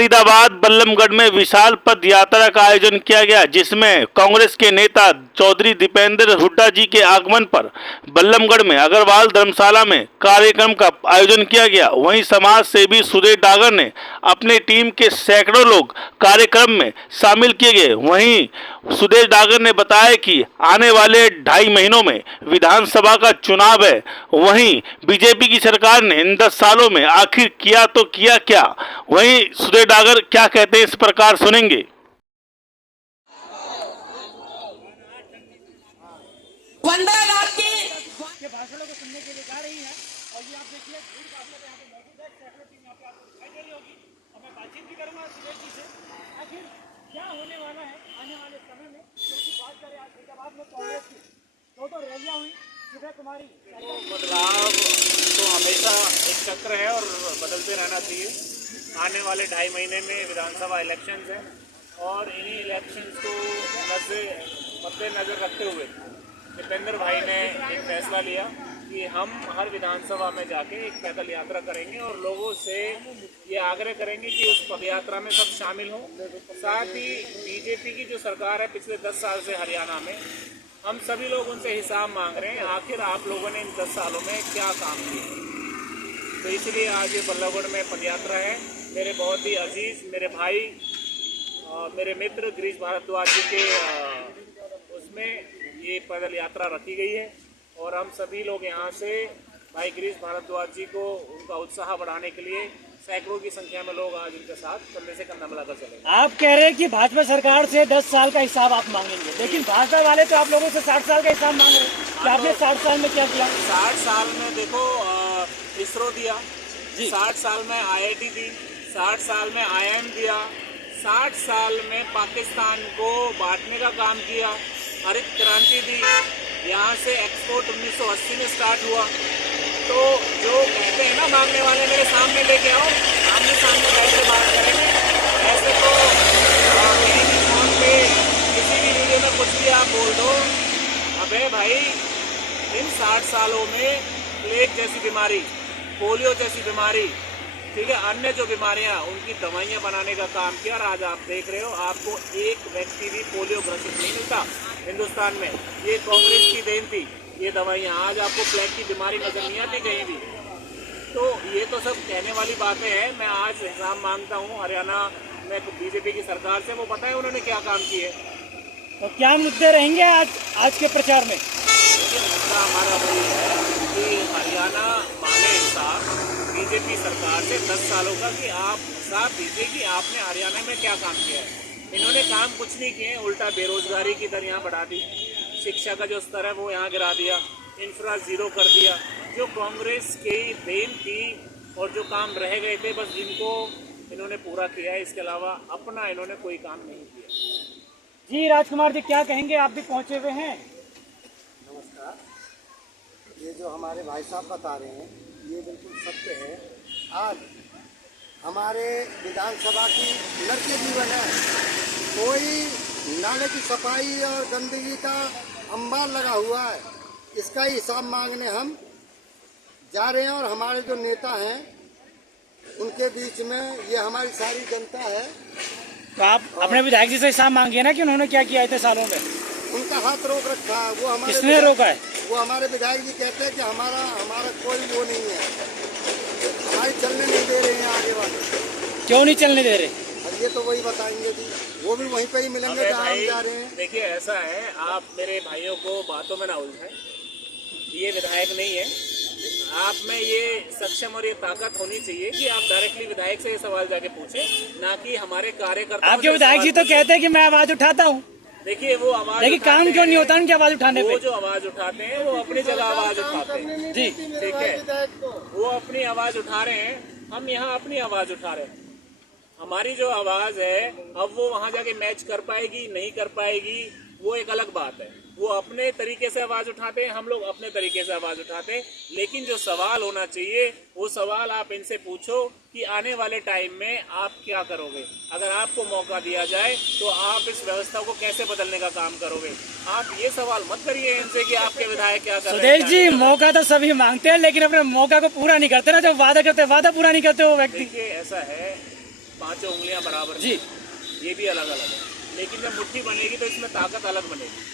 फरीदाबाद बल्लमगढ़ में विशाल पद यात्रा का आयोजन किया गया, जिसमें कांग्रेस के नेता चौधरी दीपेंद्र हुड्डा जी के आगमन पर बल्लमगढ़ में अग्रवाल धर्मशाला में कार्यक्रम का आयोजन किया गया। वहीं समाज सेवी सुदेश डागर ने अपनी टीम के सैकड़ों लोग कार्यक्रम में शामिल किए गए। वहीं सुदेश डागर ने बताया कि आने वाले 2.5 महीनों में विधानसभा का चुनाव है। वहीं बीजेपी की सरकार ने इन 10 सालों में आखिर किया तो किया क्या, वहीं सुदेश डागर क्या कहते हैं इस प्रकार सुनेंगे। 15 लाख की भाषणों को सुनने के लिए जा रही हैं और ये आप देखिए भीड़ काफी यहाँ पे मौजूद है। सैकड़ों टीम यहाँ पे आपको दिखाई दे रही होगी और मैं बातचीत भी करूँगा सुदेश जी से आखिर क्या होने वाला है आने वाले समय में। क्योंकि बात करें आज फरीदाबाद में कांग्रेस की दो रैलियाँ हुई सुबह कुमारी। बदलाव तो हमेशा एक चक्र है और बदलते रहना चाहिए। आने वाले 2.5 महीने में विधानसभा इलेक्शंस है और इन्हीं इलेक्शंस को मद्देनजर रखते हुए दीपेंद्र भाई ने एक फैसला लिया कि हम हर विधानसभा में जाके एक पैदल यात्रा करेंगे और लोगों से ये आग्रह करेंगे कि उस पद यात्रा में सब शामिल हों। साथ ही बीजेपी की जो सरकार है पिछले 10 साल से हरियाणा में, हम सभी लोग उनसे हिसाब मांग रहे हैं आखिर आप लोगों ने इन 10 सालों में क्या काम किया। तो इसलिए आज ये बल्लभगढ़ में पदयात्रा है। मेरे बहुत ही अजीज मेरे भाई मेरे मित्र गिरीश भारद्वाज जी के उसमें ये पैदल यात्रा रखी गई है और हम सभी लोग यहाँ से भाई गिरीश भारद्वाज जी को उनका उत्साह बढ़ाने के लिए सैकड़ों की संख्या में लोग आज उनके साथ कंधे से कंधा मिलाकर चले। आप कह रहे हैं कि भाजपा सरकार से 10 साल का हिसाब आप मांगेंगे, लेकिन भाजपा वाले तो आप लोगों से 60 साल का हिसाब मांग रहे हैं कि आपने 60 साल में क्या किया। 60 साल में देखो इसरो दिया, 60 साल में IIT दी, 60 साल में IIM दिया, 60 साल में पाकिस्तान को बांटने का काम किया, हरित क्रांति दी, यहाँ से एक्सपोर्ट 1980 में स्टार्ट हुआ। तो जो कहते हैं ना मांगने वाले मेरे सामने लेके आओ, आमने सामने बैठ के बात करेंगे। ऐसे तो कहीं भी फोन पे किसी भी वीडियो में कुछ भी आप बोल दो। अबे भाई इन 60 सालों में प्लेग जैसी बीमारी, पोलियो जैसी बीमारी, ठीक है, अन्य जो बीमारियां उनकी दवाइयां बनाने का काम किया और आज आप देख रहे हो आपको एक व्यक्ति भी पोलियो ग्रसित नहीं मिलता हिंदुस्तान में। ये कांग्रेस की देन थी ये दवाइयां। आज आपको प्लेग की बीमारी नजर नहीं आती कहीं भी। तो ये तो सब कहने वाली बातें हैं। मैं आज हिसाब मांगता हूँ हरियाणा में बीजेपी की सरकार से, वो पता है उन्होंने क्या काम किए। तो क्या मुद्दे रहेंगे आज के प्रचार में? देखिए मुद्दा हमारा वही है कि हरियाणा मांगे इंसाफ बीजेपी सरकार से 10 सालों का कि आप हिसाब दीजिए कि आपने हरियाणा में क्या काम किया है। इन्होंने काम कुछ नहीं किए, उल्टा बेरोजगारी की दर यहाँ बढ़ा दी, शिक्षा का जो स्तर है वो यहाँ गिरा दिया, इंफ्रा जीरो कर दिया। जो कांग्रेस की देन थी और जो काम रह गए थे बस इनको इन्होंने पूरा किया है, इसके अलावा अपना इन्होंने कोई काम नहीं किया। जी राजकुमार जी क्या कहेंगे, आप भी पहुंचे हुए हैं। नमस्कार। ये जो हमारे भाई साहब बता रहे हैं ये बिल्कुल सत्य है। आज हमारे विधानसभा की लड़के जीवन है, कोई नाले की सफाई और गंदगी का अंबार लगा हुआ है, इसका ही हिसाब मांगने हम जा रहे हैं। और हमारे जो नेता हैं उनके बीच में ये हमारी सारी जनता है। तो आप अपने विधायक जी से हिसाब मांगिए ना कि उन्होंने क्या किया इतने सालों में। उनका हाथ रोक रखा है, वो हमारे किसने रोका है? वो हमारे विधायक जी कहते हैं कि हमारा कोई वो नहीं है, हमारी चलने नहीं दे रहे हैं आगे वाले। क्यों नहीं चलने दे रहे? और ये तो वही बताएंगे जी, वो भी वहीं पे ही मिलेंगे जहाँ हम जा रहे हैं। देखिए ऐसा है, आप मेरे भाइयों को बातों में ना उलझाएं। ये विधायक नहीं है, आप में ये सक्षम और ये ताकत होनी चाहिए कि आप डायरेक्टली विधायक से ये सवाल जाके पूछे, ना कि हमारे कार्यकर्ता। आपके विधायक जी तो कहते हैं कि मैं आवाज उठाता हूँ। देखिए वो आवाज, लेकिन काम क्यों नहीं होता उनकी आवाज उठाने पे? वो जो आवाज उठाते हैं वो अपनी जगह आवाज उठाते हैं जी, ठीक है, वो अपनी आवाज उठा रहे हैं, हम यहाँ अपनी आवाज उठा रहे हैं। हमारी जो आवाज है अब वो वहाँ जाके मैच कर पाएगी नहीं कर पाएगी वो एक अलग बात है। वो अपने तरीके से आवाज उठाते हैं, हम लोग अपने तरीके से आवाज उठाते हैं। लेकिन जो सवाल होना चाहिए वो सवाल आप इनसे पूछो कि आने वाले टाइम में आप क्या करोगे। अगर आपको मौका दिया जाए तो आप इस व्यवस्था को कैसे बदलने का काम करोगे। आप ये सवाल मत करिए इनसे कि आपके विधायक क्या कर रहे हैं। सुदेश जी मौका तो सभी मांगते हैं लेकिन अपने मौका को पूरा नहीं करते ना। जब वादा करते वादा पूरा नहीं करते वो व्यक्ति। देखिए ऐसा है, पांचों उंगलियां बराबर जी। नहीं। ये भी अलग अलग है, लेकिन जब मुट्ठी बनेगी तो इसमें ताकत अलग बनेगी।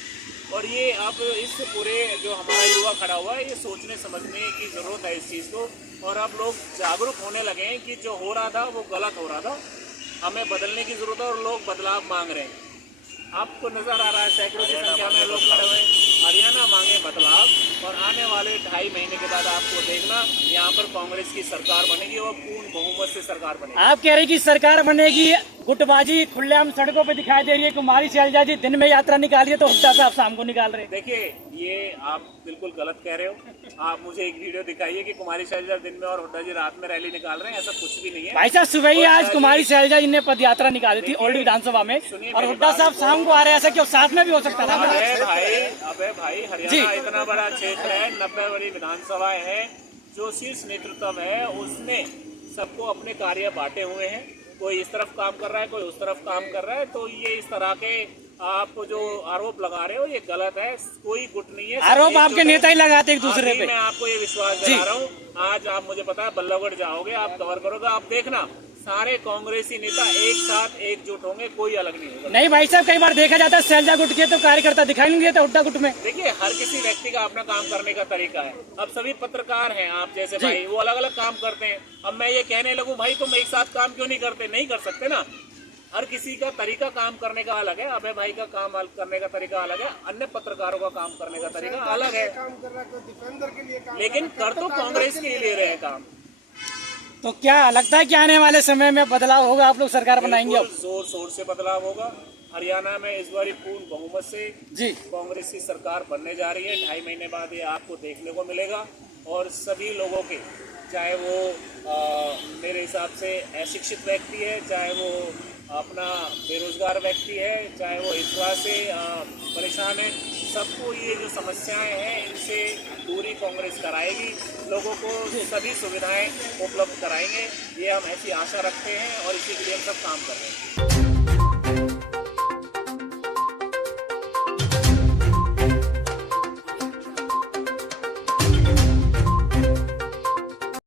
और ये अब इस पूरे जो हमारा युवा खड़ा हुआ है, ये सोचने समझने की ज़रूरत है इस चीज़ को। और अब लोग जागरूक होने लगे हैं कि जो हो रहा था वो गलत हो रहा था, हमें बदलने की ज़रूरत है और लोग बदलाव मांग रहे हैं। आपको नज़र आ रहा है सैकड़ों की संख्या में लोग खड़े हुए हैं। हरियाणा मांगे बदलाव और आने वाले 2.5 महीने के बाद आपको देखना यहाँ पर कांग्रेस की सरकार बनेगी और पूर्ण बहुमत से सरकार बनेगी। आप कह रहे हैं कि सरकार बनेगी, गुटबाजी खुलेआम सड़कों पे दिखाई दे रही है। कुमारी शैलजा जी दिन में यात्रा निकाल रही है तो हुड्डा साहब शाम को निकाल रहे हैं। देखिए, ये आप बिल्कुल गलत कह रहे हो। आप मुझे एक वीडियो दिखाइए कि कुमारी शैलजा दिन में और हुड्डा जी रात में रैली निकाल रहे हैं, ऐसा कुछ भी नहीं है। भाई साहब सुबह ही आज कुमारी शैलजा जी ने पद यात्रा निकाली थी ओल्ड विधानसभा में, और हुड्डा साहब शाम को आ रहे हैं, ऐसा क्यों? साथ में भी हो सकता था। अबे भाई हरियाणा इतना बड़ा क्षेत्र है, 90 बड़ी विधानसभाएं हैं। जो शीर्ष नेतृत्व है उसने सबको अपने कार्य बांटे हुए हैं। कोई इस तरफ काम कर रहा है, कोई उस तरफ काम कर रहा है। तो ये इस तरह के आप जो आरोप लगा रहे हो ये गलत है। कोई गुट नहीं है, आरोप आपके नेता ही लगाते एक दूसरे पे। मैं आपको ये विश्वास दिला रहा हूँ। आज आप मुझे पता है बल्लभगढ़ जाओगे, आप कवर करोगे, आप देखना सारे कांग्रेसी नेता एक साथ एकजुट होंगे, कोई अलग नहीं होगा। नहीं भाई साहब, कई बार देखा जाता है शैलजा गुट के तो कार्यकर्ता दिखाई नहीं देता हुड्डा गुट में। देखिए, हर किसी व्यक्ति का अपना काम करने का तरीका है। अब सभी पत्रकार हैं आप जैसे भाई, वो अलग अलग काम करते हैं। अब मैं ये कहने लगूं भाई तुम एक साथ काम क्यों नहीं करते, नहीं कर सकते ना। हर किसी का तरीका काम करने का अलग है। अभय भाई का काम करने का तरीका अलग है, अन्य पत्रकारों का काम करने का तरीका अलग है, लेकिन कर तो कांग्रेस के लिए रहे काम। तो क्या लगता है कि आने वाले समय में बदलाव होगा, आप लोग सरकार बनाएंगे? अब जोर शोर से बदलाव होगा। हरियाणा में इस बार पूर्ण बहुमत से जी कांग्रेस की सरकार बनने जा रही है। 2.5 महीने बाद ये आपको देखने को मिलेगा। और सभी लोगों के, चाहे वो मेरे हिसाब से अशिक्षित व्यक्ति है, चाहे वो अपना बेरोजगार व्यक्ति है, चाहे वो इस बात से परेशान है, सबको ये जो समस्याएं हैं इनसे दूरी कांग्रेस कराएगी। लोगों को सभी सुविधाएं उपलब्ध कराएंगे, ये हम ऐसी आशा रखते हैं और इसी के लिए हम सब काम कर रहे हैं।